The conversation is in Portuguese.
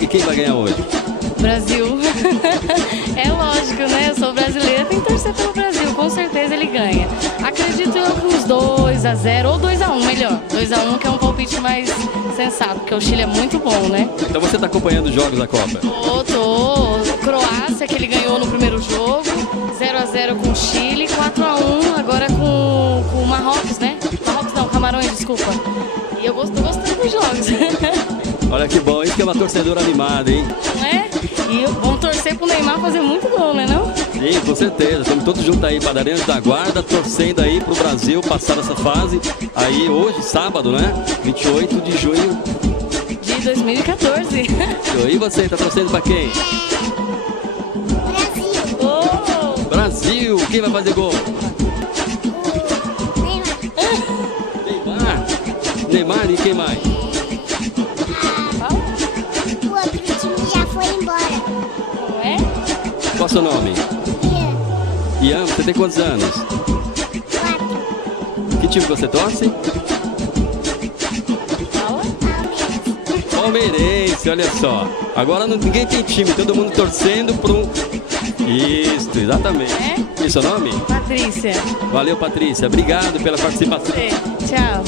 E quem vai ganhar hoje? Brasil. É lógico, né? Eu sou brasileira, tem que torcer pelo Brasil. Com certeza ele ganha. Acredito eu com uns 2-0 ou 2-1, melhor. 2-1 que é um palpite mais sensato, porque o Chile é muito bom, né? Então você está acompanhando os jogos da Copa? Tô. Croácia, que ele ganhou no primeiro jogo. 0-0 com o Chile. 4-1 agora com o Marrocos, né? Marrocos não, Camarões, desculpa. E eu tô gostando dos jogos. Olha que bom, isso que é uma torcedora animada, hein? Não é? E vamos torcer pro Neymar fazer muito gol, né não? Sim, com certeza. Estamos todos juntos aí, Padareiros da Guarda, torcendo aí pro Brasil passar essa fase. Aí hoje, sábado, né? 28 de junho. De 2014. E você, tá torcendo pra quem? Brasil. Oh! Brasil! Quem vai fazer gol? Neymar. Neymar. Neymar e quem mais? O outro time já foi embora. Não é? Qual é o seu nome? Ian, você tem quantos anos? 4. Que time você torce? Fala. Palmeirense, olha só. Agora ninguém tem time, todo mundo torcendo para um... Isso, exatamente. É? E seu nome? Patrícia. Valeu, Patrícia. Obrigado pela participação. Tchau.